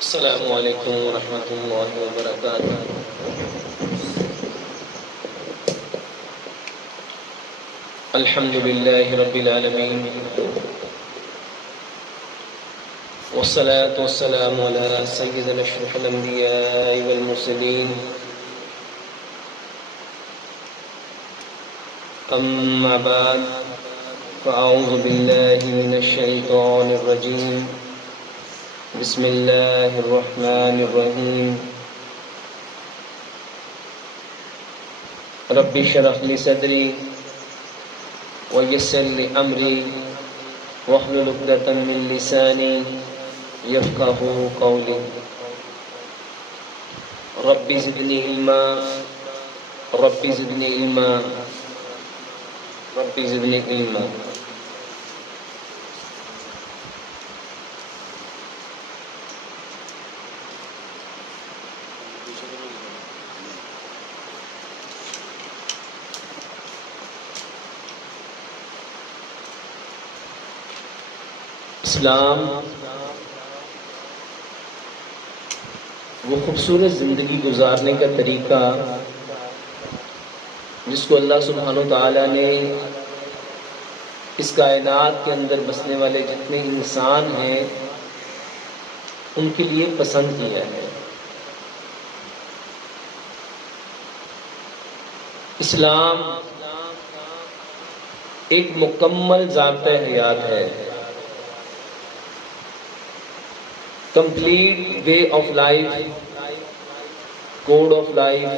السلام علیکم ورحمۃ اللہ وبرکاتہ۔ الحمد للہ رب العالمین، والصلاة والسلام علی سیدنا اشرف الانبیاء والمرسلین، اما بعد فاعوذ باللہ من الشیطان الرجیم، بسم اللہ الرحمن الرحیم۔ رب اشرح لی صدری ویسر لی امری واحلل عقدۃ من لسانی یفقہوا قولی۔ رب زدنی علما، رب زدنی علما، رب زدنی علما۔ اسلام وہ خوبصورت زندگی گزارنے کا طریقہ جس کو اللہ سبحانہ و تعالیٰ نے اس کائنات کے اندر بسنے والے جتنے انسان ہیں ان کے لیے پسند کیا ہے۔ اسلام ایک مکمل ضابطۂ حیات ہے، complete way of life, code of life,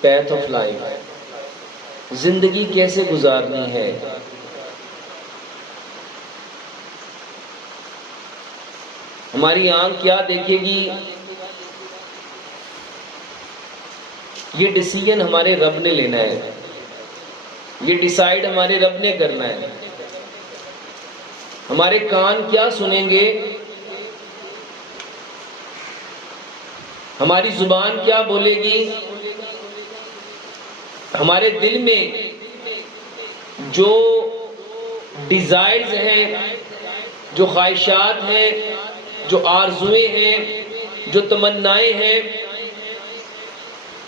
path of life. زندگی کیسے گزارنی ہے، ہماری آنکھ کیا دیکھے گی، یہ ڈیسیژن ہمارے رب نے لینا ہے، یہ ڈیسائیڈ ہمارے رب نے کرنا ہے۔ ہمارے کان کیا سنیں گے، ہماری زبان کیا بولے گی، ہمارے دل میں جو ڈیزائرز ہیں، جو خواہشات ہیں، جو آرزویں ہیں، جو تمنائیں ہیں،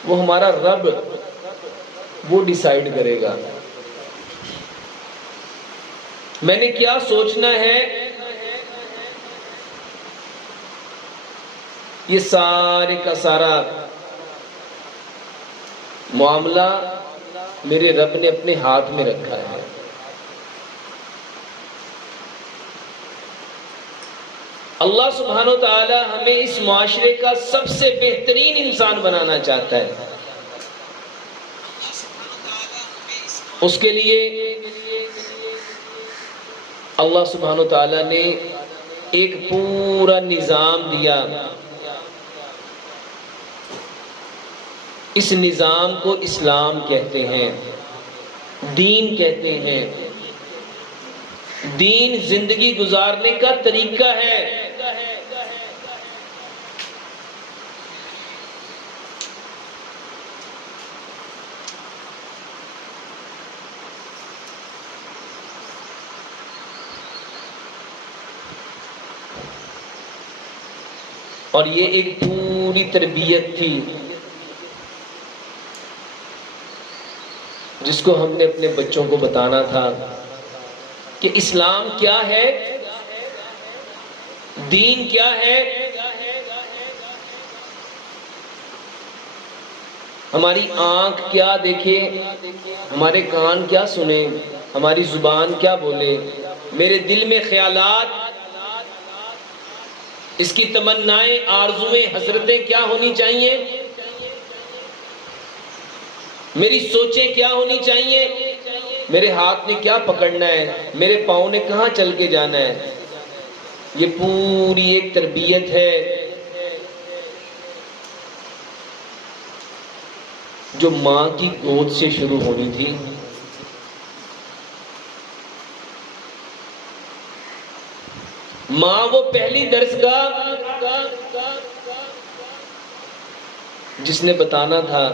وہ ہمارا رب وہ ڈیسائیڈ کرے گا۔ میں نے کیا سوچنا ہے، یہ سارے کا سارا معاملہ میرے رب نے اپنے ہاتھ میں رکھا ہے۔ اللہ سبحانہ و تعالی ہمیں اس معاشرے کا سب سے بہترین انسان بنانا چاہتا ہے۔ اس کے لیے اللہ سبحانہ و تعالی نے ایک پورا نظام دیا۔ اس نظام کو اسلام کہتے ہیں، دین کہتے ہیں۔ دین زندگی گزارنے کا طریقہ ہے۔ اور یہ ایک پوری تربیت تھی جس کو ہم نے اپنے بچوں کو بتانا تھا کہ اسلام کیا ہے، دین کیا ہے۔ ہماری آنکھ کیا دیکھے، ہمارے کان کیا سنے، ہماری زبان کیا بولے، میرے دل میں خیالات، اس کی تمنائیں، آرزویں، حسرتیں کیا ہونی چاہیے، میری سوچیں کیا ہونی چاہیے، میرے ہاتھ نے کیا پکڑنا ہے، میرے پاؤں نے کہاں چل کے جانا ہے۔ یہ پوری ایک تربیت ہے جو ماں کی گود سے شروع ہونی تھی۔ ماں وہ پہلی درسگاہ جس نے بتانا تھا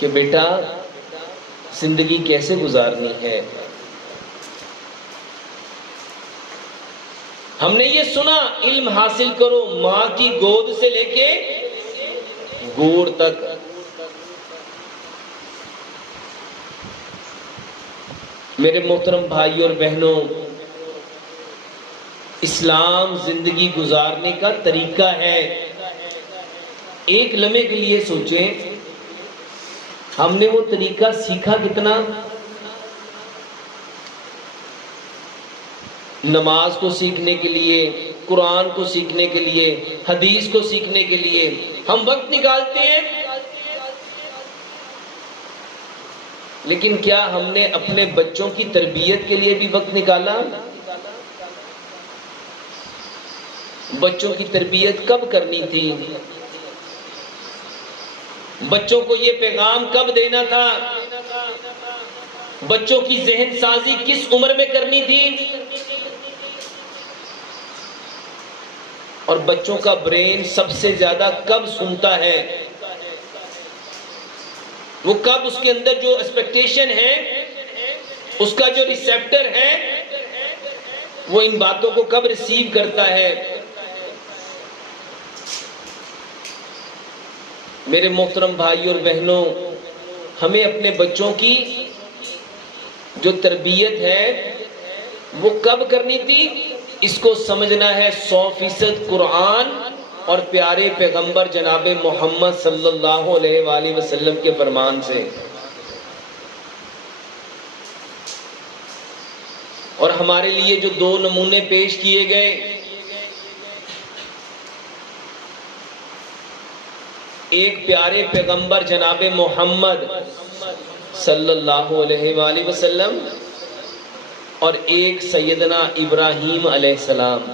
کہ بیٹا زندگی کیسے گزارنی ہے۔ ہم نے یہ سنا علم حاصل کرو ماں کی گود سے لے کے گور تک. میرے محترم بھائی اور بہنوں، اسلام زندگی گزارنے کا طریقہ ہے. ایک لمحے کے لیے سوچیں، ہم نے وہ طریقہ سیکھا کتنا؟ نماز کو سیکھنے کے لیے، قرآن کو سیکھنے کے لیے، حدیث کو سیکھنے کے لیے ہم وقت نکالتے ہیں، لیکن کیا ہم نے اپنے بچوں کی تربیت کے لیے بھی وقت نکالا؟ بچوں کی تربیت کب کرنی تھی؟ بچوں کو یہ پیغام کب دینا تھا؟ بچوں کی ذہن سازی کس عمر میں کرنی تھی؟ اور بچوں کا برین سب سے زیادہ کب سنتا ہے؟ وہ کب اس کے اندر جو ایکسپیکٹیشن ہے، اس کا جو ریسیپٹر ہے، وہ ان باتوں کو کب ریسیو کرتا ہے؟ میرے محترم بھائی اور بہنوں، ہمیں اپنے بچوں کی جو تربیت ہے وہ کب کرنی تھی؟ اس کو سمجھنا ہے 100% قرآن اور پیارے پیغمبر جناب محمد صلی اللہ علیہ وآلہ وسلم کے فرمان سے. اور ہمارے لیے جو 2 نمونے پیش کیے گئے، ایک پیارے پیغمبر جناب محمد صلی اللہ علیہ وآلہ وسلم اور ایک سیدنا ابراہیم علیہ السلام.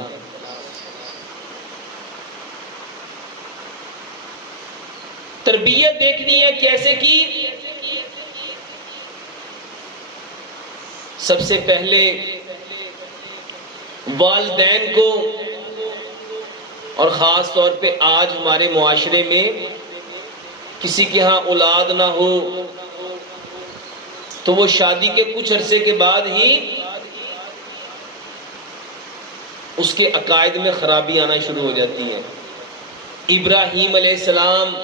تربیت دیکھنی ہے کیسے کی؟ سب سے پہلے والدین کو، اور خاص طور پہ آج ہمارے معاشرے میں کسی کے ہاں اولاد نہ ہو تو وہ شادی کے کچھ عرصے کے بعد ہی اس کے عقائد میں خرابی آنا شروع ہو جاتی ہے. ابراہیم علیہ السلام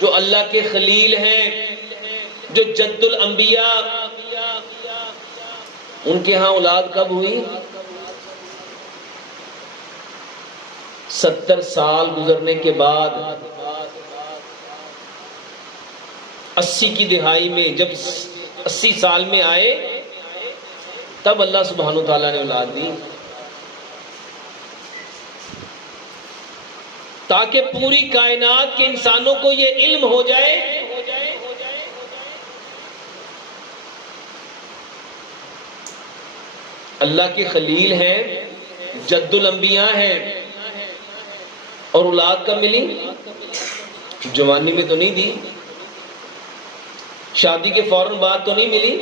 جو اللہ کے خلیل ہیں، جو جد الانبیاء، ان کے ہاں اولاد کب ہوئی؟ 70 سال گزرنے کے بعد، 80 کی دہائی میں، جب 80 سال میں آئے تب اللہ سبحانہ وتعالیٰ نے اولاد دی، تاکہ پوری کائنات کے انسانوں کو یہ علم ہو جائے اللہ کے خلیل ہیں، جد الانبیاء ہیں، اور اولاد کب ملی؟ جوانی میں تو نہیں دی، شادی کے فوراً بعد تو نہیں ملی.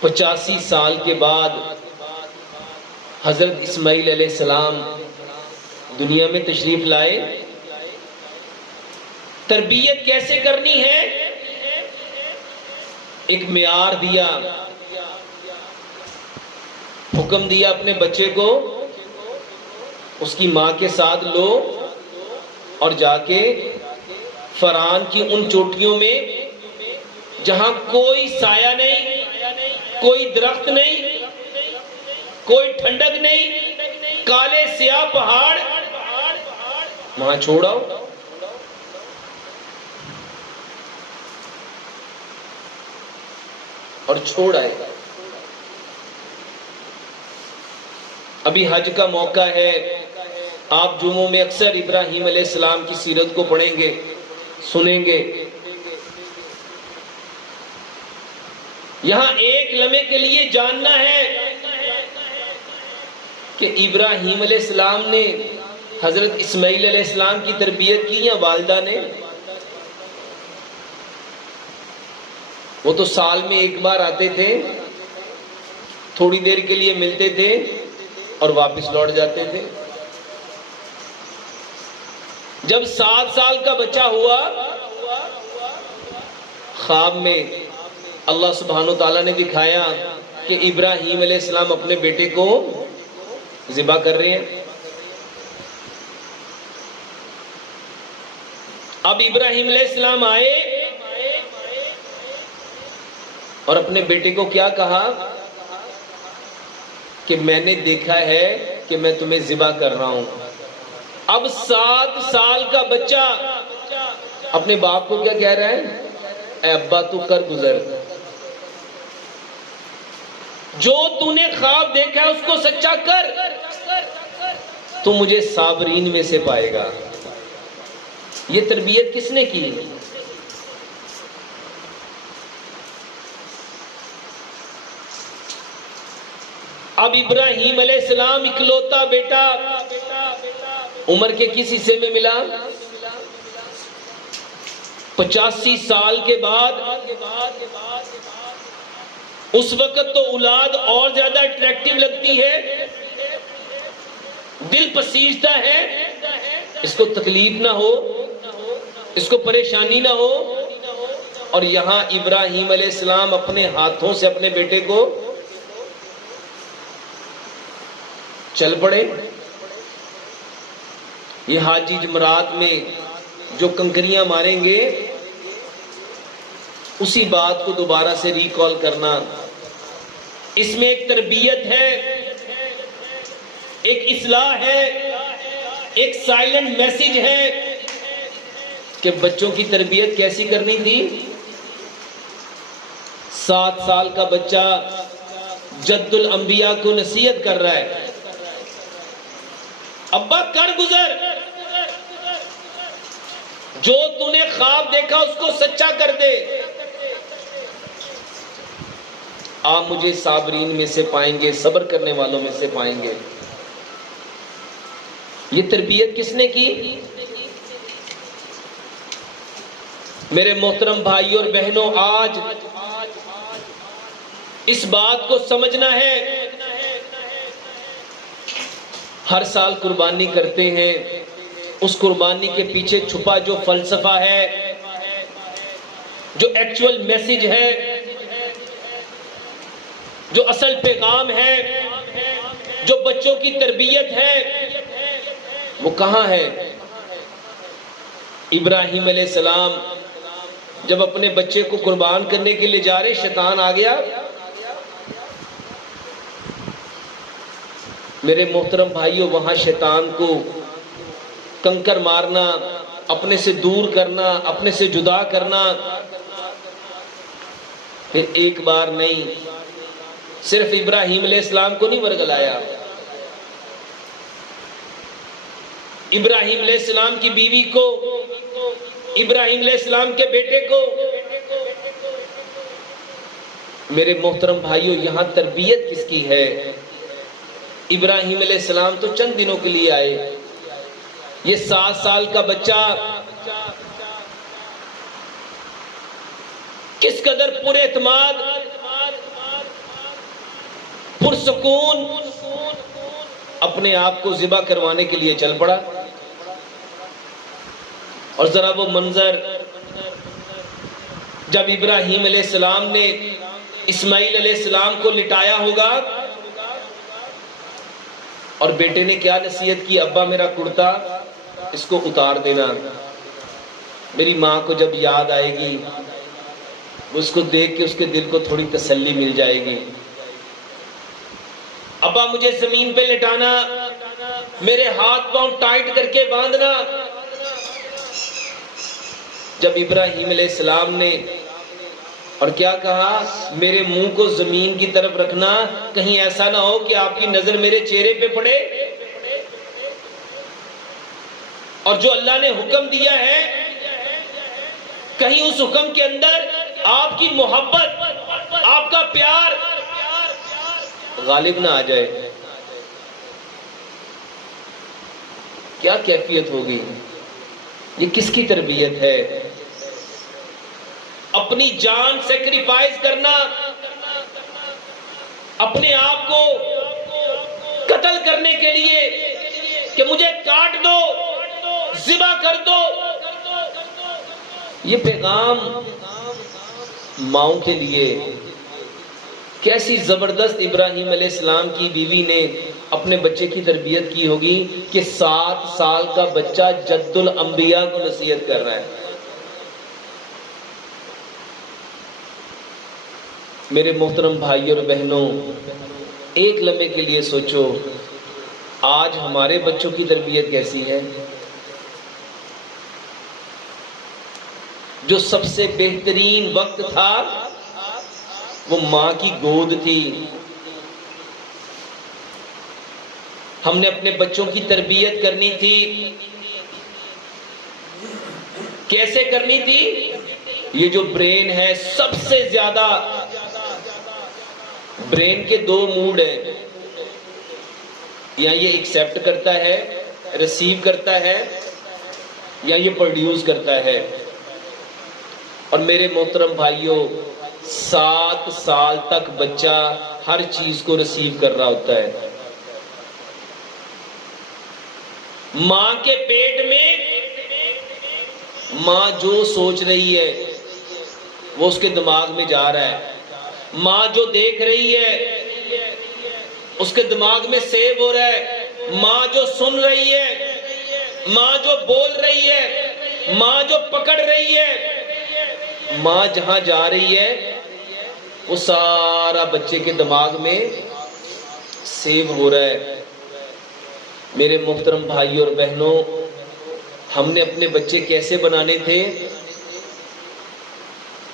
پچاسی سال کے بعد حضرت اسماعیل علیہ السلام دنیا میں تشریف لائے. تربیت کیسے کرنی ہے؟ ایک معیار دیا، حکم دیا اپنے بچے کو اس کی ماں کے ساتھ لو اور جا کے فران کی ان چوٹیوں میں جہاں کوئی سایہ نہیں، کوئی درخت نہیں، کوئی ٹھنڈک نہیں، کالے سیاہ پہاڑ، وہاں چھوڑاؤ. اور چھوڑ آئے گا. ابھی حج کا موقع ہے، آپ جمعوں میں اکثر ابراہیم علیہ السلام کی سیرت کو پڑھیں گے، سنیں گے. یہاں ایک لمحے کے لیے جاننا ہے کہ ابراہیم علیہ السلام نے حضرت اسماعیل علیہ السلام کی تربیت کی یا والدہ نے؟ وہ تو سال میں ایک بار آتے تھے، تھوڑی دیر کے لیے ملتے تھے اور واپس لوٹ جاتے تھے. جب 7 سال کا بچہ ہوا، خواب میں اللہ سبحانہ و تعالیٰ نے دکھایا کہ ابراہیم علیہ السلام اپنے بیٹے کو ذبح کر رہے ہیں. اب ابراہیم علیہ السلام آئے اور اپنے بیٹے کو کیا کہا کہ میں نے دیکھا ہے کہ میں تمہیں ذبح کر رہا ہوں. اب 7 سال کا بچہ اپنے باپ کو کیا کہہ رہا ہے؟ اے ابا تو کر گزر، جو تو نے خواب دیکھا ہے اس کو سچا کر، تو مجھے صابرین میں سے پائے گا. یہ تربیت کس نے کی؟ اب ابراہیم علیہ السلام اکلوتا بیٹا عمر کے کس حصے میں ملا؟ 85 سال کے بعد. اس وقت تو اولاد اور زیادہ اٹریکٹیو لگتی ہے، دل پسیجتا ہے، اس کو تکلیف نہ ہو، اس کو پریشانی نہ ہو. اور یہاں ابراہیم علیہ السلام اپنے ہاتھوں سے اپنے بیٹے کو چل پڑے. یہ حاجی جمرات میں جو کنکریاں ماریں گے اسی بات کو دوبارہ سے ریکال کرنا. اس میں ایک تربیت ہے، ایک اصلاح ہے، ایک سائلنٹ میسج ہے کہ بچوں کی تربیت کیسی کرنی تھی. 7 سال کا بچہ جد الانبیاء کو نصیحت کر رہا ہے، ابا کر گزر، جو تو نے خواب دیکھا اس کو سچا کر دے، آپ مجھے صابرین میں سے پائیں گے، صبر کرنے والوں میں سے پائیں گے. یہ تربیت کس نے کی؟ میرے محترم بھائی اور بہنوں، آج اس بات کو سمجھنا ہے. ہر سال قربانی کرتے ہیں، اس قربانی کے پیچھے چھپا جو فلسفہ ہے، جو ایکچول میسج ہے، جو اصل پیغام ہے، جو بچوں کی تربیت ہے، وہ کہاں ہے؟ ابراہیم علیہ السلام جب اپنے بچے کو قربان کرنے کے لیے جا رہے، شیطان آ گیا. میرے محترم بھائیوں، وہاں شیطان کو کنکر مارنا، اپنے سے دور کرنا، اپنے سے جدا کرنا، پھر ایک بار نہیں، صرف ابراہیم علیہ السلام کو نہیں ورگلایا، ابراہیم علیہ السلام کی بیوی کو، ابراہیم علیہ السلام کے بیٹے کو. میرے محترم بھائیوں، یہاں تربیت کس کی ہے؟ ابراہیم علیہ السلام تو چند دنوں کے لیے آئے. یہ 7 سال کا بچہ کس قدر پر اعتماد، پرسکون اپنے آپ کو ذبح کروانے کے لیے چل پڑا. اور ذرا وہ منظر جب ابراہیم علیہ السلام نے اسماعیل علیہ السلام کو لٹایا ہوگا اور بیٹے نے کیا نصیحت کی؟ ابا میرا کرتا اس کو اتار دینا، میری ماں کو جب یاد آئے گی وہ اس کو دیکھ کے اس کے دل کو تھوڑی تسلی مل جائے گی. ابا مجھے زمین پہ لٹانا، میرے ہاتھ پاؤں ٹائٹ کر کے باندھنا. جب ابراہیم علیہ السلام نے اور کیا کہا؟ میرے منہ کو زمین کی طرف رکھنا، کہیں ایسا نہ ہو کہ آپ کی نظر میرے چہرے پہ پڑے. اور جو اللہ نے حکم دیا ہے، کہیں اس حکم کے اندر آپ کی محبت، آپ کا پیار غالب نہ آ جائے. کیا کیفیت ہوگی؟ یہ کس کی تربیت ہے؟ اپنی جان سیکریفائز کرنا، اپنے آپ کو قتل کرنے کے لیے کہ مجھے کاٹ دو، ذبح کر دو. یہ پیغام ماؤں کے لیے کیسی زبردست ابراہیم علیہ السلام کی بیوی نے اپنے بچے کی تربیت کی ہوگی کہ 7 سال کا بچہ جد الانبیاء کو نصیحت کر رہا ہے۔ میرے محترم بھائی اور بہنوں، ایک لمحے کے لیے سوچو، آج ہمارے بچوں کی تربیت کیسی ہے؟ جو سب سے بہترین وقت تھا وہ ماں کی گود تھی۔ ہم نے اپنے بچوں کی تربیت کرنی تھی، کیسے کرنی تھی؟ یہ جو برین ہے، سب سے زیادہ برین کے 2 موڈ ہیں، یا یہ ایکسیپٹ کرتا ہے، ریسیو کرتا ہے، یا یہ پروڈیوس کرتا ہے۔ اور میرے محترم بھائیوں، 7 سال تک بچہ ہر چیز کو ریسیو کر رہا ہوتا ہے۔ ماں کے پیٹ میں ماں جو سوچ رہی ہے وہ اس کے دماغ میں جا رہا ہے، ماں جو دیکھ رہی ہے اس کے دماغ میں سیو ہو رہا ہے، ماں جو سن رہی ہے، ماں جو بول رہی ہے، ماں جو پکڑ رہی ہے، ماں جہاں جا رہی ہے وہ سارا بچے کے دماغ میں سیو ہو رہا ہے۔ میرے محترم بھائی اور بہنوں، ہم نے اپنے بچے کیسے بنانے تھے؟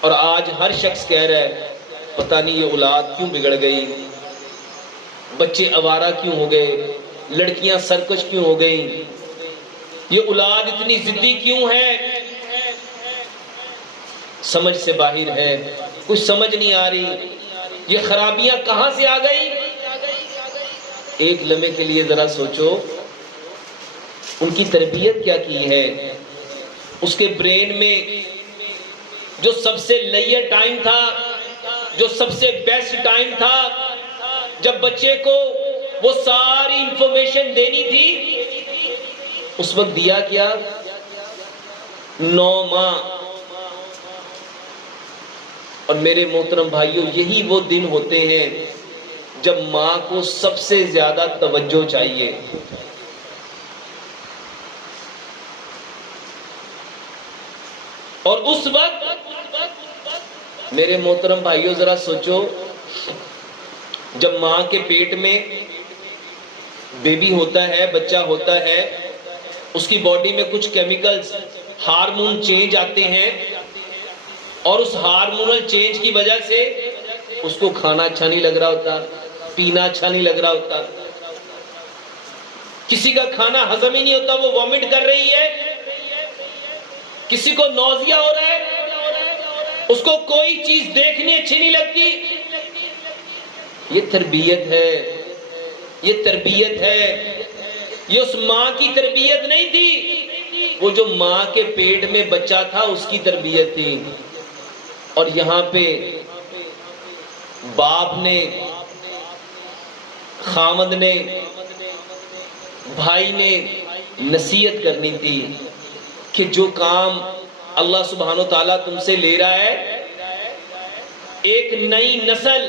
اور آج ہر شخص کہہ رہا ہے پتہ نہیں یہ اولاد کیوں بگڑ گئی، بچے آوارہ کیوں ہو گئے، لڑکیاں سرکش کیوں ہو گئیں، یہ اولاد اتنی ضدی کیوں ہے؟ سمجھ سے باہر ہے، کچھ سمجھ نہیں آ رہی، یہ خرابیاں کہاں سے آ گئی؟ ایک لمحے کے لیے ذرا سوچو، ان کی تربیت کیا کی ہے؟ اس کے برین میں جو سب سے لیئر ٹائم تھا، جو سب سے بیسٹ ٹائم تھا، جب بچے کو وہ ساری انفارمیشن دینی تھی، اس وقت دیا کیا؟ 9 ماہ۔ اور میرے محترم بھائیوں، یہی وہ دن ہوتے ہیں جب ماں کو سب سے زیادہ توجہ چاہیے۔ اور اس وقت میرے محترم بھائیوں ذرا سوچو، جب ماں کے پیٹ میں بیبی ہوتا ہے، بچہ ہوتا ہے، اس کی باڈی میں کچھ کیمیکلز، ہارمون چینج آتے ہیں، اور اس ہارمونل چینج کی وجہ سے اس کو کھانا اچھا نہیں لگ رہا ہوتا، پینا اچھا نہیں لگ رہا ہوتا، کسی کا کھانا ہضم ہی نہیں ہوتا، وہ وامٹ کر رہی ہے، کسی کو نوزیا ہو رہا ہے، اس کو کوئی چیز دیکھنی اچھی نہیں لگتی۔ یہ تربیت ہے، یہ تربیت ہے، یہ اس ماں کی تربیت نہیں تھی، وہ جو ماں کے پیٹ میں بچہ تھا اس کی تربیت تھی۔ اور یہاں پہ باپ نے، خامد نے، بھائی نے نصیحت کرنی تھی کہ جو کام اللہ سبحانہ و تعالیٰ تم سے لے رہا ہے، ایک نئی نسل،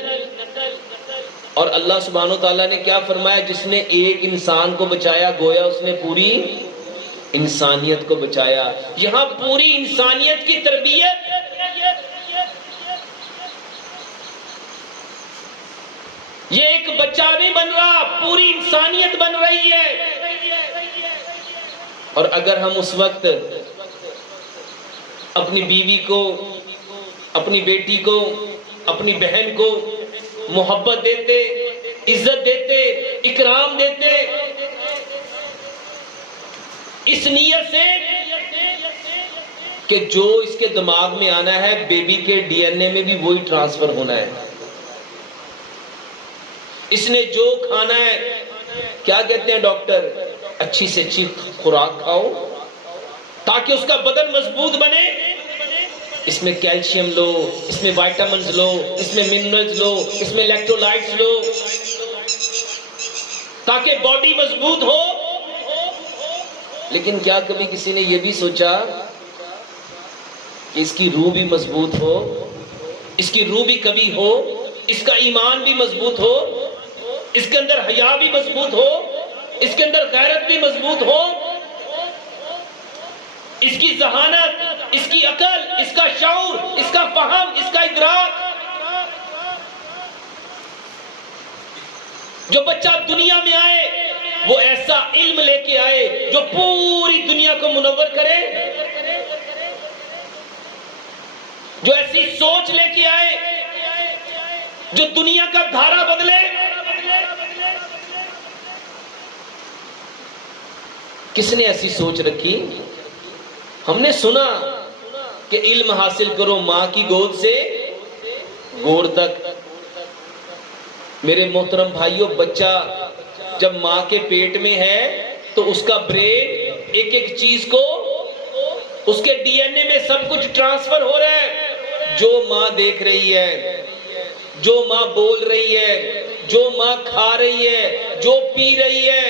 اور اللہ سبحانہ و تعالیٰ نے کیا فرمایا؟ جس نے ایک انسان کو بچایا گویا اس نے پوری انسانیت کو بچایا۔ یہاں پوری انسانیت کی تربیت، یہ ایک بچہ نہیں بن رہا، پوری انسانیت بن رہی ہے۔ اور اگر ہم اس وقت اپنی بیوی کو، اپنی بیٹی کو، اپنی بہن کو محبت دیتے، عزت دیتے، اکرام دیتے، اس نیت سے کہ جو اس کے دماغ میں آنا ہے بیبی کے ڈی این اے میں بھی وہی ٹرانسفر ہونا ہے، اس نے جو کھانا ہے، کیا کہتے ہیں ڈاکٹر؟ اچھی سے اچھی خوراک کھاؤ تاکہ اس کا بدن مضبوط بنے، اس میں کیلشیم لو، اس میں وائٹامنز لو، اس میں منرلز لو، اس میں الیکٹرولائٹس لو، تاکہ باڈی مضبوط ہو۔ لیکن کیا کبھی کسی نے یہ بھی سوچا کہ اس کی روح بھی مضبوط ہو؟ اس کی روح بھی کبھی ہو، اس کا ایمان بھی مضبوط ہو، اس کے اندر حیا بھی مضبوط ہو، اس کے اندر غیرت بھی مضبوط ہو، اس کی ذہانت، اس کی عقل، اس کا شعور، اس کا فہم، اس کا ادراک. جو بچہ دنیا میں آئے وہ ایسا علم لے کے آئے جو پوری دنیا کو منور کرے، جو ایسی سوچ لے کے آئے جو دنیا کا دھارا بدلے. کس نے ایسی سوچ رکھی؟ ہم نے سنا کہ علم حاصل کرو ماں کی گود سے گور تک. میرے محترم بھائیوں، بچہ جب ماں کے پیٹ میں ہے تو اس کا برین ایک ایک چیز کو، اس کے ڈی این اے میں سب کچھ ٹرانسفر ہو رہا ہے. جو ماں دیکھ رہی ہے، جو ماں بول رہی ہے، جو ماں کھا رہی ہے، جو پی رہی ہے،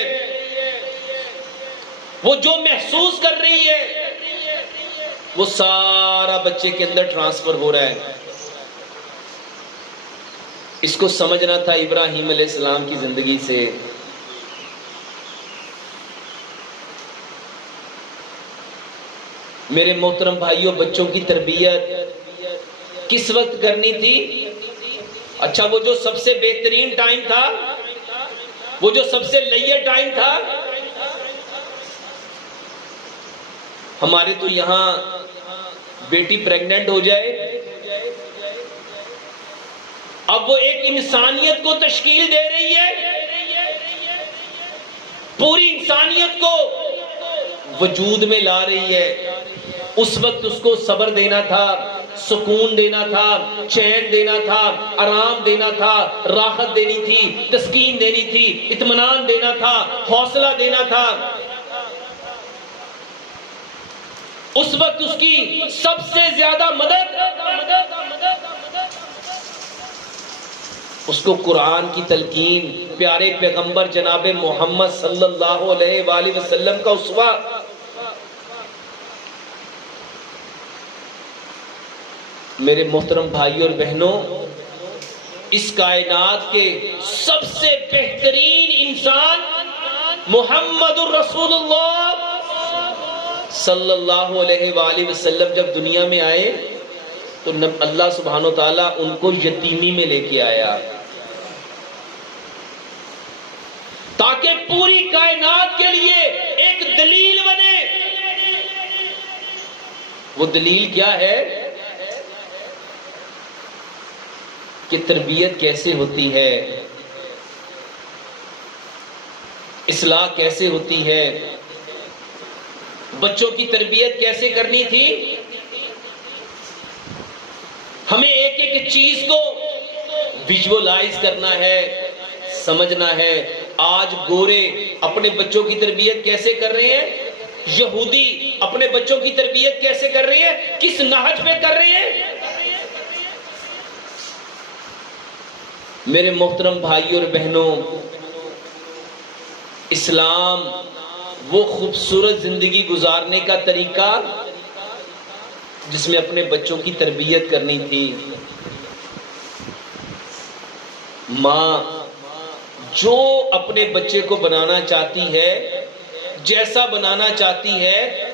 وہ جو محسوس کر رہی ہے، وہ سارا بچے کے اندر ٹرانسفر ہو رہا ہے. اس کو سمجھنا تھا ابراہیم علیہ السلام کی زندگی سے. میرے محترم بھائیوں، بچوں کی تربیت کس وقت کرنی تھی؟ اچھا، وہ جو سب سے بہترین ٹائم تھا، وہ جو سب سے لیے ٹائم تھا. ہمارے تو یہاں بیٹی پریگننٹ ہو جائے، اب وہ ایک انسانیت کو تشکیل دے رہی ہے، پوری انسانیت کو وجود میں لا رہی ہے. اس وقت اس کو صبر دینا تھا، سکون دینا تھا، چین دینا تھا، آرام دینا تھا، راحت دینی تھی، تسکین دینی تھی، اطمینان دینا تھا، حوصلہ دینا تھا. اس وقت اس کی سب سے زیادہ مدد، اس کو قرآن کی تلقین، پیارے پیغمبر جناب محمد صلی اللہ علیہ وآلہ وسلم کا اسوہ. میرے محترم بھائی اور بہنوں، اس کائنات کے سب سے بہترین انسان محمد الرسول اللہ صلی اللہ علیہ وآلہ وسلم جب دنیا میں آئے تو اللہ سبحانہ وتعالیٰ ان کو یتیمی میں لے کے آیا تاکہ پوری کائنات کے لیے ایک دلیل بنے. وہ دلیل کیا ہے؟ کہ تربیت کیسے ہوتی ہے، اصلاح کیسے ہوتی ہے، بچوں کی تربیت کیسے کرنی تھی. ہمیں ایک ایک چیز کو ویژولائز کرنا ہے، سمجھنا ہے. آج گورے اپنے بچوں کی تربیت کیسے کر رہے ہیں، یہودی اپنے بچوں کی تربیت کیسے کر رہے ہیں، کس نہج پہ کر رہے ہیں. میرے محترم بھائی اور بہنوں، اسلام وہ خوبصورت زندگی گزارنے کا طریقہ جس میں اپنے بچوں کی تربیت کرنی تھی. ماں جو اپنے بچے کو بنانا چاہتی ہے، جیسا بنانا چاہتی ہے،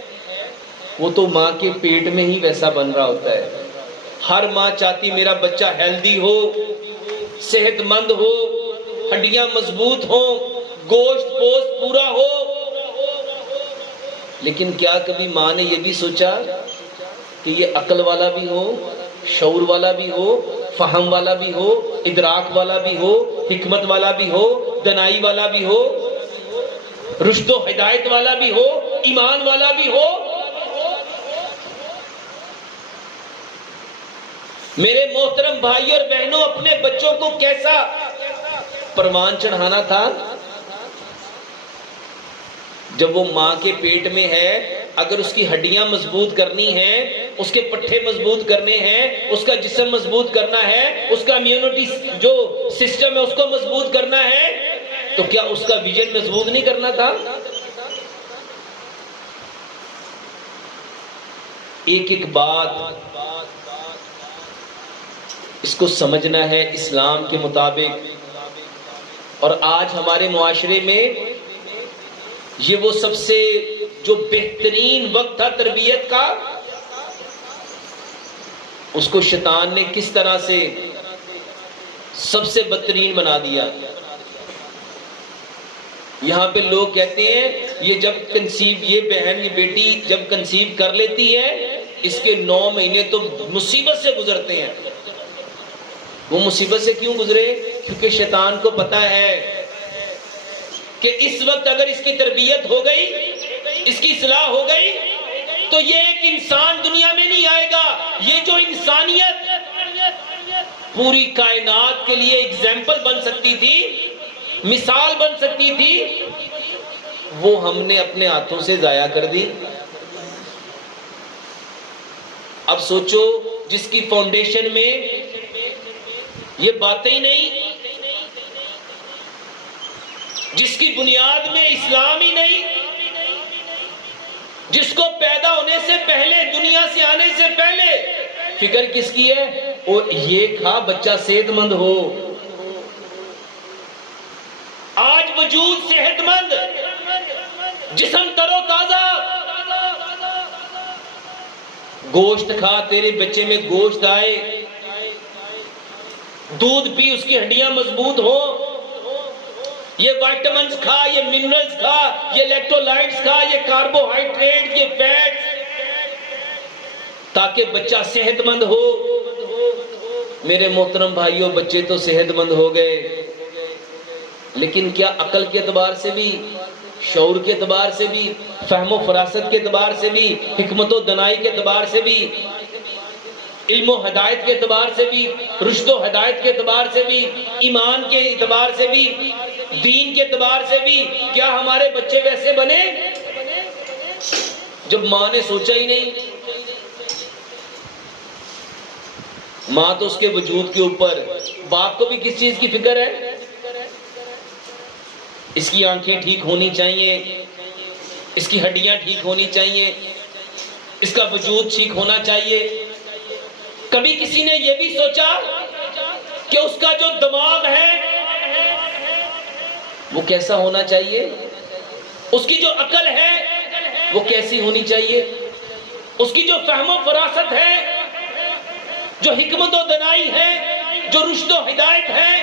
وہ تو ماں کے پیٹ میں ہی ویسا بن رہا ہوتا ہے. ہر ماں چاہتی میرا بچہ ہیلدی ہو، صحت مند ہو، ہڈیاں مضبوط ہو، گوشت پوست پورا ہو. لیکن کیا کبھی ماں نے یہ بھی سوچا کہ یہ عقل والا بھی ہو، شعور والا بھی ہو، فہم والا بھی ہو، ادراک والا بھی ہو، حکمت والا بھی ہو، دنائی والا بھی ہو، رشد و ہدایت والا بھی ہو، ایمان والا بھی ہو. میرے محترم بھائی اور بہنوں، اپنے بچوں کو کیسا پروان چڑھانا تھا؟ جب وہ ماں کے پیٹ میں ہے، اگر اس کی ہڈیاں مضبوط کرنی ہیں، اس کے پٹھے مضبوط کرنے ہیں، اس کا جسم مضبوط کرنا ہے، اس کا امیونٹی جو سسٹم ہے اس کو مضبوط کرنا ہے، تو کیا اس کا ویژن مضبوط نہیں کرنا تھا؟ ایک ایک بات اس کو سمجھنا ہے اسلام کے مطابق. اور آج ہمارے معاشرے میں یہ وہ سب سے جو بہترین وقت تھا تربیت کا، اس کو شیطان نے کس طرح سے سب سے بدترین بنا دیا. یہاں پہ لوگ کہتے ہیں یہ جب کنسیو، یہ بہن یہ بیٹی جب کنسیو کر لیتی ہے اس کے 9 مہینے تو مصیبت سے گزرتے ہیں. وہ مصیبت سے کیوں گزرے؟ کیونکہ شیطان کو پتا ہے کہ اس وقت اگر اس کی تربیت ہو گئی، اس کی اصلاح ہو گئی، تو یہ ایک انسان دنیا میں نہیں آئے گا. یہ جو انسانیت پوری کائنات کے لیے ایگزامپل بن سکتی تھی، مثال بن سکتی تھی، وہ ہم نے اپنے ہاتھوں سے ضائع کر دی. اب سوچو جس کی فاؤنڈیشن میں یہ باتیں ہی نہیں، جس کی بنیاد میں اسلام ہی نہیں، جس کو پیدا ہونے سے پہلے، دنیا سے آنے سے پہلے فکر کس کی ہے؟ اور یہ کھا بچہ صحت مند ہو. آج وجود صحت مند، جسم تر و تازہ، گوشت کھا تیرے بچے میں گوشت آئے، دودھ پی اس کی ہڈیاں مضبوط ہو، یہ وائٹامنز کھا، یہ منرلز کھا، یہ الیکٹرولائٹس کھا، یہ کاربوہائیڈریٹ، یہ فیٹس، تاکہ بچہ صحت مند ہو. میرے محترم بھائیوں، بچے تو صحت مند ہو گئے، لیکن کیا عقل کے اعتبار سے بھی، شعور کے اعتبار سے بھی، فہم و فراست کے اعتبار سے بھی، حکمت و دانائی کے اعتبار سے بھی، علم و ہدایت کے اعتبار سے بھی، رشد و ہدایت کے اعتبار سے بھی، ایمان کے اعتبار سے بھی، دین کے اعتبار سے بھی، کیا ہمارے بچے ویسے بنے جب ماں نے سوچا ہی نہیں؟ ماں تو اس کے وجود کے اوپر، باپ کو بھی کس چیز کی فکر ہے؟ اس کی آنکھیں ٹھیک ہونی چاہیے، اس کی ہڈیاں ٹھیک ہونی چاہیے، اس کا وجود ٹھیک ہونا چاہیے. کبھی کسی نے یہ بھی سوچا کہ اس کا جو دماغ ہے وہ کیسا ہونا چاہیے؟ اس کی جو عقل ہے وہ کیسی ہونی چاہیے؟ اس کی جو فہم و فراست ہے، جو حکمت و دانائی ہے، جو رشد و ہدایت ہے،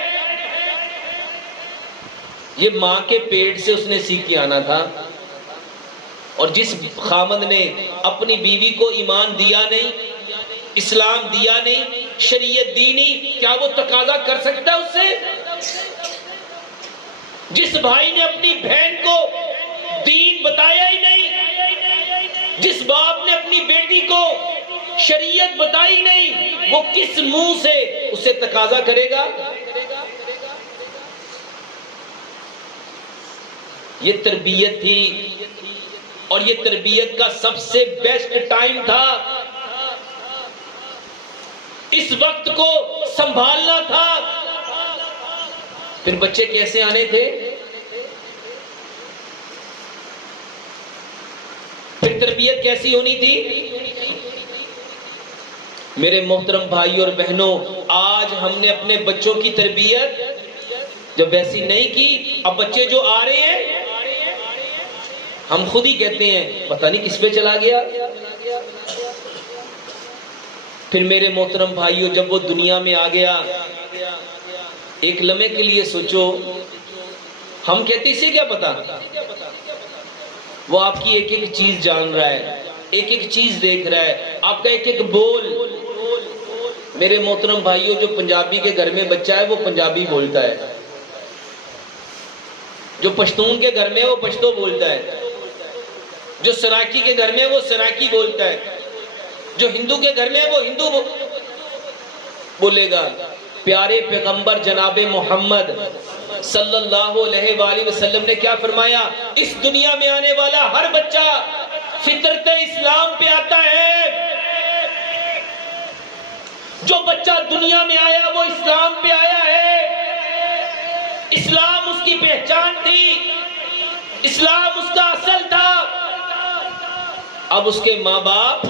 یہ ماں کے پیٹ سے اس نے سیکھ کے آنا تھا. اور جس خامد نے اپنی بیوی کو ایمان دیا نہیں، اسلام دیا نہیں، شریعت دی نہیں، کیا وہ تقاضا کر سکتا ہے اس سے؟ جس بھائی نے اپنی بہن کو دین بتایا ہی نہیں، جس باپ نے اپنی بیٹی کو شریعت بتائی نہیں، وہ کس منہ سے اسے تقاضا کرے گا؟ یہ تربیت تھی، اور یہ تربیت کا سب سے بیسٹ ٹائم تھا. اس وقت کو سنبھالنا تھا. پھر بچے کیسے آنے تھے؟ پھر تربیت کیسی ہونی تھی؟ میرے محترم بھائی اور بہنوں، آج ہم نے اپنے بچوں کی تربیت جب ویسی نہیں کی، اب بچے جو آ رہے ہیں ہم خود ہی کہتے ہیں پتہ نہیں کس پہ چلا گیا. پھر میرے محترم بھائیوں، جب وہ دنیا میں آ گیا، ایک لمحے کے لیے سوچو، ہم کہتے اسے کیا پتا؟ وہ آپ کی ایک ایک چیز جان رہا ہے، ایک ایک چیز دیکھ رہا ہے، آپ کا ایک ایک بول. میرے محترم بھائیوں، جو پنجابی کے گھر میں بچہ ہے وہ پنجابی بولتا ہے، جو پشتون کے گھر میں وہ پشتو بولتا ہے، جو سرائکی کے گھر میں وہ سرائکی بولتا ہے، جو ہندو کے گھر میں وہ ہندو بولے گا. پیارے پیغمبر جناب محمد صلی اللہ علیہ وآلہ وسلم نے کیا فرمایا؟ اس دنیا میں آنے والا ہر بچہ فطرت اسلام پہ آتا ہے. جو بچہ دنیا میں آیا وہ اسلام پہ آیا ہے. اسلام اس کی پہچان تھی، اسلام اس کا اصل تھا. اب اس کے ماں باپ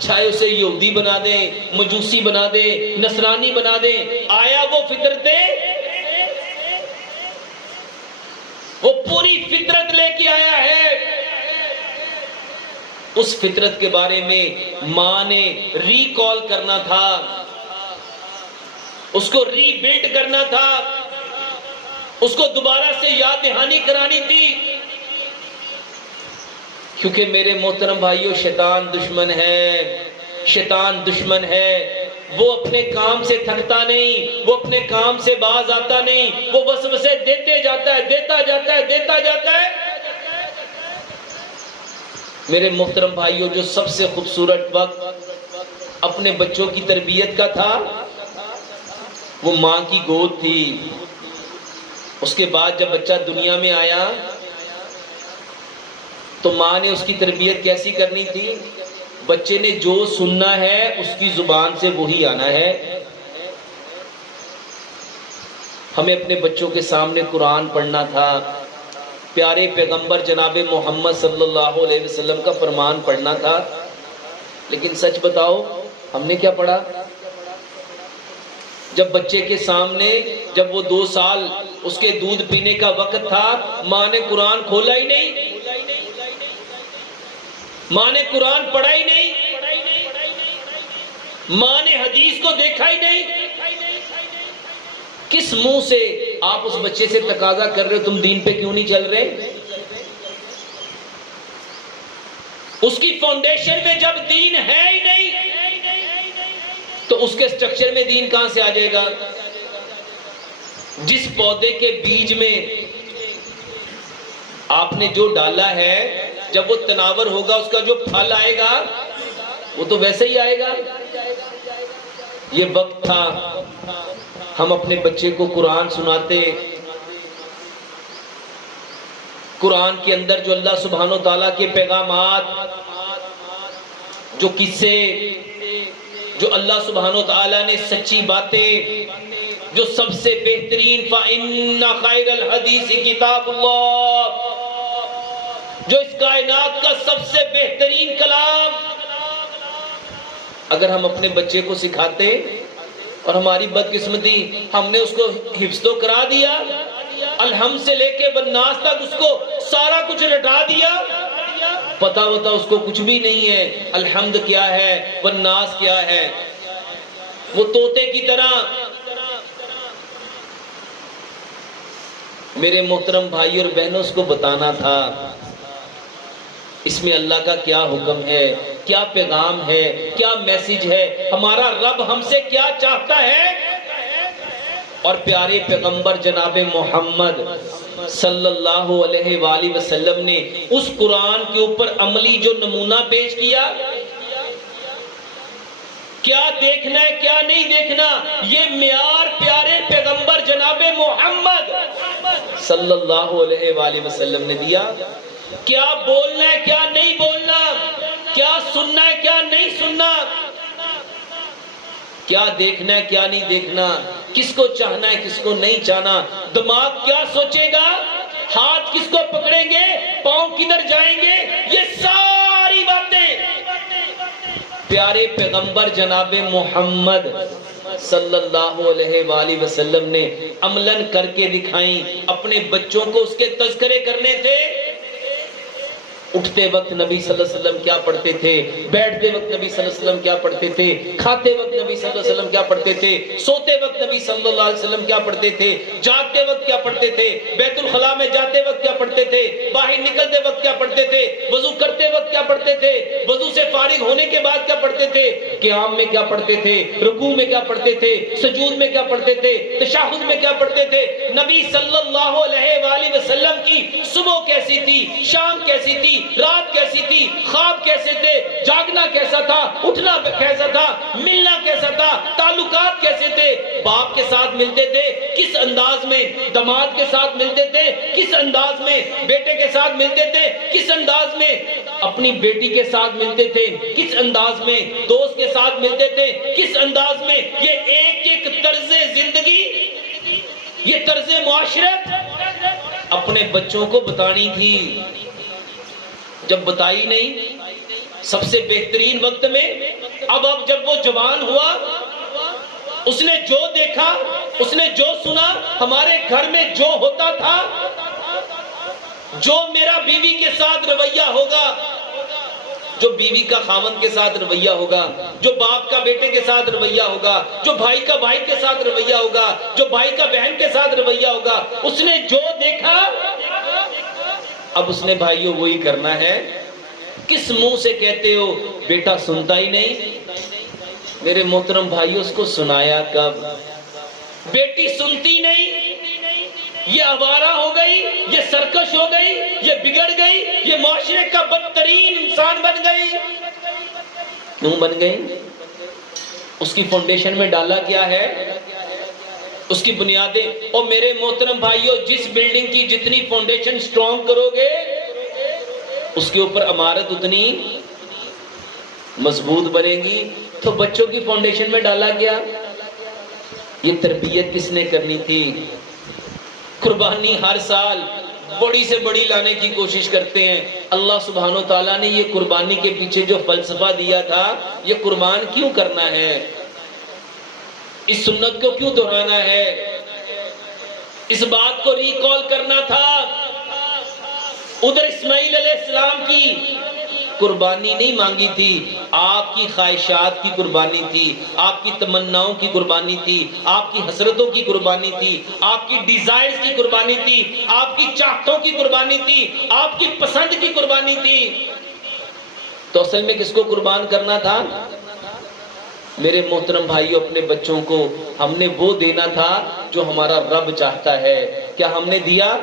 چاہے اسے یہودی بنا دیں، مجوسی بنا دیں، نصرانی بنا دیں، آیا وہ فطرتیں، وہ پوری فطرت لے کے آیا ہے۔ اس فطرت کے بارے میں ماں نے ریکال کرنا تھا، اس کو ری بلڈ کرنا تھا، اس کو دوبارہ سے یاد دہانی کرانی تھی، کیونکہ میرے محترم بھائیوں شیطان دشمن ہے، شیطان دشمن ہے۔ وہ اپنے کام سے تھکتا نہیں، وہ اپنے کام سے باز آتا نہیں، وہ وسوسے دیتے جاتا ہے، دیتا جاتا ہے، دیتا جاتا ہے۔ میرے محترم بھائیوں جو سب سے خوبصورت وقت اپنے بچوں کی تربیت کا تھا وہ ماں کی گود تھی۔ اس کے بعد جب بچہ دنیا میں آیا تو ماں نے اس کی تربیت کیسی کرنی تھی؟ بچے نے جو سننا ہے اس کی زبان سے وہی آنا ہے۔ ہمیں اپنے بچوں کے سامنے قرآن پڑھنا تھا، پیارے پیغمبر جناب محمد صلی اللہ علیہ وسلم کا فرمان پڑھنا تھا، لیکن سچ بتاؤ ہم نے کیا پڑھا؟ جب بچے کے سامنے جب وہ 2 سال اس کے دودھ پینے کا وقت تھا، ماں نے قرآن کھولا ہی نہیں، ماں نے قرآن پڑھا ہی نہیں، ماں نے حدیث کو دیکھا ہی نہیں۔ کس منہ سے آپ اس بچے سے تقاضا کر رہے ہو تم دین پہ کیوں نہیں چل رہے؟ اس کی فاؤنڈیشن میں جب دین ہے ہی نہیں تو اس کے سٹرکچر میں دین کہاں سے آ جائے گا؟ جس پودے کے بیج میں آپ نے جو ڈالا ہے جب وہ تناور ہوگا اس کا جو پھل آئے گا وہ تو ویسے ہی آئے گا۔ یہ وقت تھا ہم اپنے بچے کو قرآن سناتے، قرآن کے اندر جو اللہ سبحانہ و تعالیٰ کے پیغامات، جو قصے، جو اللہ سبحانہ و تعالیٰ نے سچی باتیں، جو سب سے بہترین فَإِنَّ خَيْرَ الْحَدِيثِ كِتَابُ اللَّهِ، جو اس کائنات کا سب سے بہترین کلام، اگر ہم اپنے بچے کو سکھاتے اور ہماری بدقسمتی ہم نے اس کو حفظ تو کرا دیا، الحمد سے لے کے والناس تک اس کو سارا کچھ رٹا دیا، پتہ ہوتا اس کو کچھ بھی نہیں ہے، الحمد کیا ہے والناس کیا ہے، وہ طوطے کی طرح۔ میرے محترم بھائی اور بہنوں اس کو بتانا تھا اس میں اللہ کا کیا حکم ہے، کیا پیغام ہے، کیا میسج ہے، ہمارا رب ہم سے کیا چاہتا ہے۔ اور پیارے پیغمبر جناب محمد صلی اللہ علیہ وآلہ وسلم نے اس قرآن کے اوپر عملی جو نمونہ پیش کیا، کیا دیکھنا ہے کیا نہیں دیکھنا، یہ معیار پیارے پیغمبر جناب محمد صلی اللہ علیہ وآلہ وسلم نے دیا۔ کیا بولنا ہے کیا نہیں بولنا، کیا سننا ہے کیا نہیں سننا، کیا دیکھنا ہے کیا نہیں دیکھنا، کس کو چاہنا ہے کس کو نہیں چاہنا، دماغ کیا سوچے گا، ہاتھ کس کو پکڑیں گے، پاؤں کدھر جائیں گے، یہ ساری باتیں پیارے پیغمبر جناب محمد صلی اللہ علیہ وآلہ وسلم نے عملاً کر کے دکھائیں۔ اپنے بچوں کو اس کے تذکرے کرنے تھے۔ اٹھتے وقت نبی صلی اللہ علیہ وسلم کیا پڑھتے تھے، بیٹھتے وقت نبی صلی اللہ علیہ وسلم کیا پڑھتے تھے، کھاتے وقت نبی صلی اللہ علیہ وسلم کیا پڑھتے تھے، سوتے وقت نبی صلی اللہ علیہ وسلم کیا پڑھتے تھے، جاگتے وقت کیا پڑھتے تھے، بیت الخلاء میں جاتے وقت کیا پڑھتے تھے، باہر نکلتے وقت کیا پڑھتے تھے، وضو کرتے وقت کیا پڑھتے تھے، وضو سے فارغ ہونے کے بعد کیا پڑھتے تھے، قیام میں کیا پڑھتے تھے، رکوع میں کیا پڑھتے تھے، سجود میں کیا پڑھتے تھے، تشہد میں کیا پڑھتے تھے۔ نبی صلی اللہ علیہ وآلہ وسلم کی صبح کیسی تھی، شام کیسی تھی، رات کیسی تھی، خواب کیسے تھے، جاگنا کیسا تھا، اٹھنا کیسا تھا، ملنا کیسا تھا، تعلقات کیسے تھے، باپ کے ساتھ ملتے تھے کس انداز میں، داماد کے ساتھ ملتے تھے کس انداز میں، بیٹے کے ساتھ ملتے تھے کس انداز میں، اپنی بیٹی کے ساتھ ملتے تھے کس انداز میں، دوست کے ساتھ ملتے تھے کس انداز میں۔ یہ ایک ایک طرز زندگی، یہ طرز معاشرت اپنے بچوں کو بتانی تھی۔ جب بتائی نہیں، سب سے بہترین وقت میں اب جب وہ جوان ہوا، اس نے جو دیکھا، اس نے جو سنا، ہمارے گھر میں جو ہوتا تھا، جو میرا بیوی کے ساتھ رویہ ہوگا، جو بیوی کا خاوند کے ساتھ رویہ ہوگا، جو باپ کا بیٹے کے ساتھ رویہ ہوگا، جو بھائی کا بھائی کے ساتھ رویہ ہوگا، جو بھائی کا بہن کے ساتھ رویہ ہوگا، اس نے جو دیکھا اب اس نے بھائیوں وہی کرنا ہے۔ کس منہ سے کہتے ہو بیٹا سنتا ہی نہیں؟ میرے محترم بھائیوں، اس کو سنایا کب؟ بیٹی سنتی نہیں، یہ آوارہ ہو گئی، یہ سرکش ہو گئی، یہ بگڑ گئی، یہ معاشرے کا بدترین انسان بن گئی۔ کیوں بن گئی؟ اس کی فاؤنڈیشن میں ڈالا کیا ہے؟ اس کی بنیادیں۔ اور میرے محترم بھائیوں، جس بلڈنگ کی جتنی فاؤنڈیشن سٹرونگ کرو گے، اس کے اوپر عمارت اتنی مضبوط بنے گی۔ تو بچوں کی فاؤنڈیشن میں ڈالا گیا۔ یہ تربیت کس نے کرنی تھی؟ قربانی ہر سال بڑی سے بڑی لانے کی کوشش کرتے ہیں۔ اللہ سبحانہ و تعالیٰ نے یہ قربانی کے پیچھے جو فلسفہ دیا تھا، یہ قربان کیوں کرنا ہے؟ اس سنت کو کیوں دہرانا ہے؟ اس بات کو ریکال کرنا تھا۔ ادھر اسماعیل علیہ السلام کی قربانی نہیں مانگی تھی، آپ کی خواہشات کی قربانی تھی، آپ کی تمناؤں کی قربانی تھی، آپ کی حسرتوں کی قربانی تھی، آپ کی ڈیزائرز کی قربانی تھی، آپ کی چاہتوں کی قربانی تھی، آپ کی پسند کی قربانی تھی۔ تو اصل میں کس کو قربان کرنا تھا؟ میرے محترم بھائیوں، اپنے بچوں کو ہم نے وہ دینا تھا جو ہمارا رب چاہتا ہے۔ کیا ہم نے دیا؟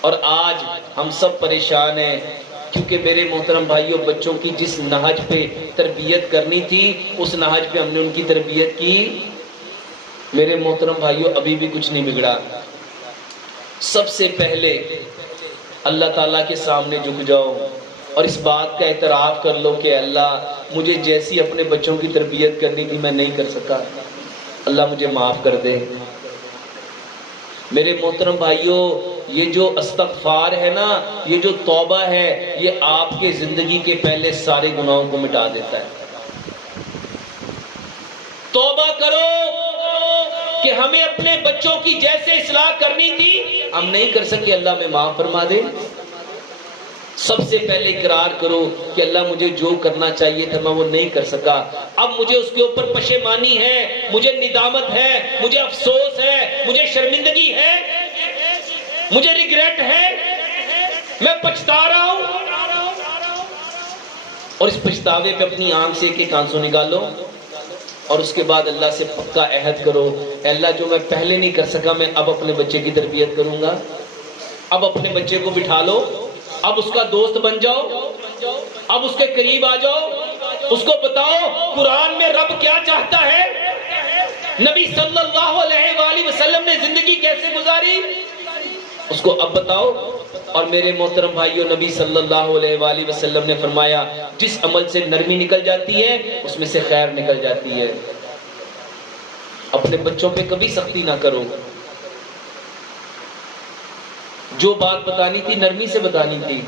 اور آج ہم سب پریشان ہیں، کیونکہ میرے محترم بھائیوں، بچوں کی جس نہج پہ تربیت کرنی تھی، اس نہج پہ ہم نے ان کی تربیت کی۔ میرے محترم بھائیوں، ابھی بھی کچھ نہیں بگڑا۔ سب سے پہلے اللہ تعالیٰ کے سامنے جھک جاؤ اور اس بات کا اعتراف کر لو کہ اللہ، مجھے جیسی اپنے بچوں کی تربیت کرنی تھی میں نہیں کر سکا، اللہ مجھے معاف کر دے۔ میرے محترم بھائیوں، یہ جو استغفار ہے نا، یہ جو توبہ ہے، یہ آپ کے زندگی کے پہلے سارے گناہوں کو مٹا دیتا ہے۔ توبہ کرو کہ ہمیں اپنے بچوں کی جیسے اصلاح کرنی تھی ہم نہیں کر سکے، اللہ میں معاف فرما دے۔ سب سے پہلے اقرار کرو کہ اللہ، مجھے جو کرنا چاہیے تھا میں وہ نہیں کر سکا، اب مجھے اس کے اوپر پشیمانی ہے، مجھے ندامت ہے، مجھے افسوس ہے، مجھے شرمندگی ہے، مجھے ریگریٹ ہے، میں پچھتا رہا ہوں۔ اور اس پچھتاوے پہ اپنی آنکھ سے ایک ایک آنسو نکالو اور اس کے بعد اللہ سے پکا عہد کرو، اے اللہ، جو میں پہلے نہیں کر سکا میں اب اپنے بچے کی تربیت کروں گا۔ اب اپنے بچے کو بٹھا لو، اب اس کا دوست بن جاؤ، اب اس کے قریب آ جاؤ، اس کو بتاؤ قرآن میں رب کیا چاہتا ہے، نبی صلی اللہ علیہ وآلہ وسلم نے زندگی کیسے گزاری، اس کو اب بتاؤ۔ اور میرے محترم بھائیوں، نبی صلی اللہ علیہ وآلہ وسلم نے فرمایا، جس عمل سے نرمی نکل جاتی ہے اس میں سے خیر نکل جاتی ہے۔ اپنے بچوں پہ کبھی سختی نہ کرو، جو بات بتانی تھی نرمی سے بتانی تھی۔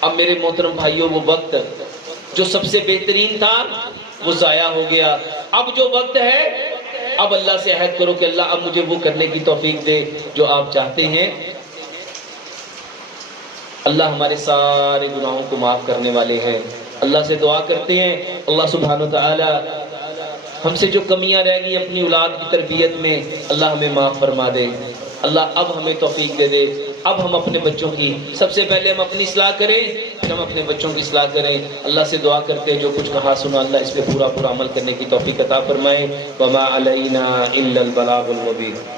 اب میرے محترم بھائیوں، وہ وقت جو سب سے بہترین تھا وہ ضائع ہو گیا۔ اب جو وقت ہے، اب اللہ سے عہد کرو کہ اللہ، اب مجھے وہ کرنے کی توفیق دے جو آپ چاہتے ہیں۔ اللہ ہمارے سارے گناہوں کو معاف کرنے والے ہیں۔ اللہ سے دعا کرتے ہیں، اللہ سبحانہ و تعالی ہم سے جو کمیاں رہ گئی اپنی اولاد کی تربیت میں، اللہ ہمیں معاف فرما دے۔ اللہ اب ہمیں توفیق دے دے۔ اب ہم اپنے بچوں کی، سب سے پہلے ہم اپنی اصلاح کریں، پھر ہم اپنے بچوں کی اصلاح کریں۔ اللہ سے دعا کرتے ہیں جو کچھ کہا سنا، اللہ اس پہ پورا عمل کرنے کی توفیق عطا فرمائے۔ وما علینا الا البلاغ المبین۔